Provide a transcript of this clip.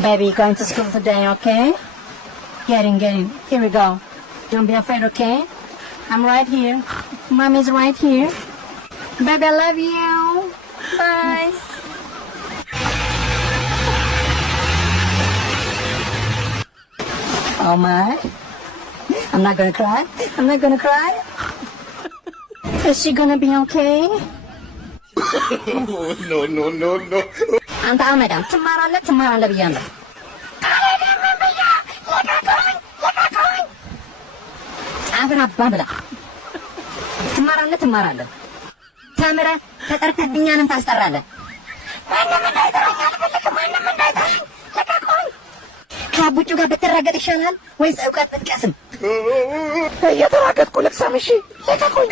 Baby, going to school today, okay? Get in. Here we go. Don't be afraid, okay? I'm right here. Mommy's right here. Baby, I love you. Bye. Oh my. I'm not gonna cry. Is she gonna be okay? No. አንተ አመዳም ትማራለህ ብያለሁ። ጻፍን አባ ብላ ትማራለህ ተምረህ ተጠርተህ እኛንም ታስጠራለህ። ማንም እንዳይጠራኝ ለቀቁኝ። ከአቡጩ ጋር ብትራገጥ ይሻላል ወይስ እውቀት ብትቀስም? እየተራገጥኩ ልቅሰም። እሺ ለቀቁኝ።